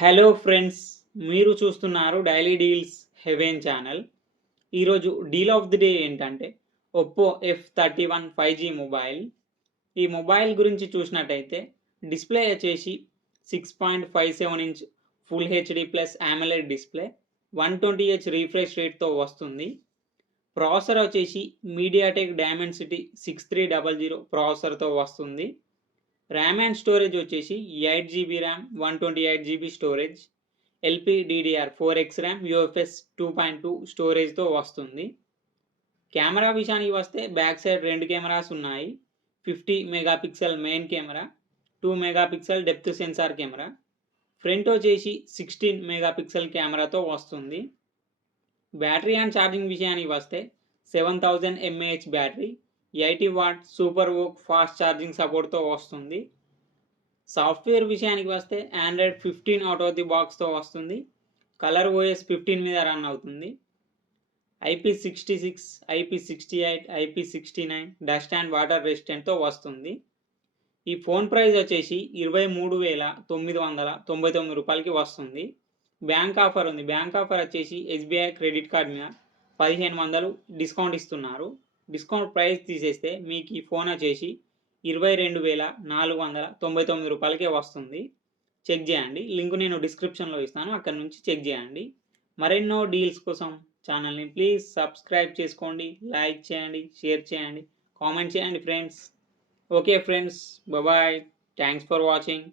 Hello friends, మీరు చూస్తున్నారు daily deals heaven channel. ఈరోజు డీల్ ఆఫ్ ది డే ఏంటంటే ఒప్పో F31 5G మొబైల్. ఈ మొబైల్ గురించి చూసినట్టయితే డిస్ప్లే వచ్చేసి 6.57 inch full HD plus AMOLED display, 120Hz refresh రేట్తో వస్తుంది. ప్రాసెసర్ వచ్చేసి మీడియాటెక్ డైమెన్సిటీ 6300 ప్రాసెసర్తో వస్తుంది. ర్యామ్ అండ్ స్టోరేజ్ వచ్చేసి 8GB RAM, 128GB storage, LPDDR4X RAM, UFS 2.2 స్టోరేజ్తో వస్తుంది. కెమెరా విషయానికి వస్తే బ్యాక్ సైడ్ 2 కెమెరాస్ ఉన్నాయి. 50 megapixel main camera, 2 megapixel depth censor camera. Front వచ్చేసి 16 మెగాపిక్సెల్ కెమెరాతో వస్తుంది. బ్యాటరీ అండ్ ఛార్జింగ్ విషయానికి వస్తే 7000 mAh battery, 80W super vooc fast charging సపోర్ట్తో వస్తుంది. సాఫ్ట్వేర్ విషయానికి వస్తే ఆండ్రాయిడ్ 15 అవుట్ ఆఫ్ ది బాక్స్తో వస్తుంది. కలర్ OS 15 మీద రన్ అవుతుంది. IP66, IP68, IP69 dust and water రెసిస్టెంట్తో వస్తుంది. ఈ ఫోన్ ప్రైస్ వచ్చేసి 23,999 రూపాయలకి వస్తుంది. బ్యాంక్ ఆఫర్ ఉంది. బ్యాంక్ ఆఫర్ వచ్చేసి SBI క్రెడిట్ కార్డ్ మీద 1500 డిస్కౌంట్ ఇస్తున్నారు. డిస్కౌంట్ ప్రైస్ తీసేస్తే మీకు ఈ ఫోన్ వచ్చేసి 22,499 రూపాయలకే వస్తుంది. చెక్ చేయండి. లింక్ నేను డిస్క్రిప్షన్లో ఇస్తాను, అక్కడ నుంచి చెక్ చేయండి. మరెన్నో డీల్స్ కోసం ఛానల్ని ప్లీజ్ సబ్స్క్రైబ్ చేసుకోండి, లైక్ చేయండి, షేర్ చేయండి, కామెంట్ చేయండి friends. Okay friends, bye. Thanks for watching.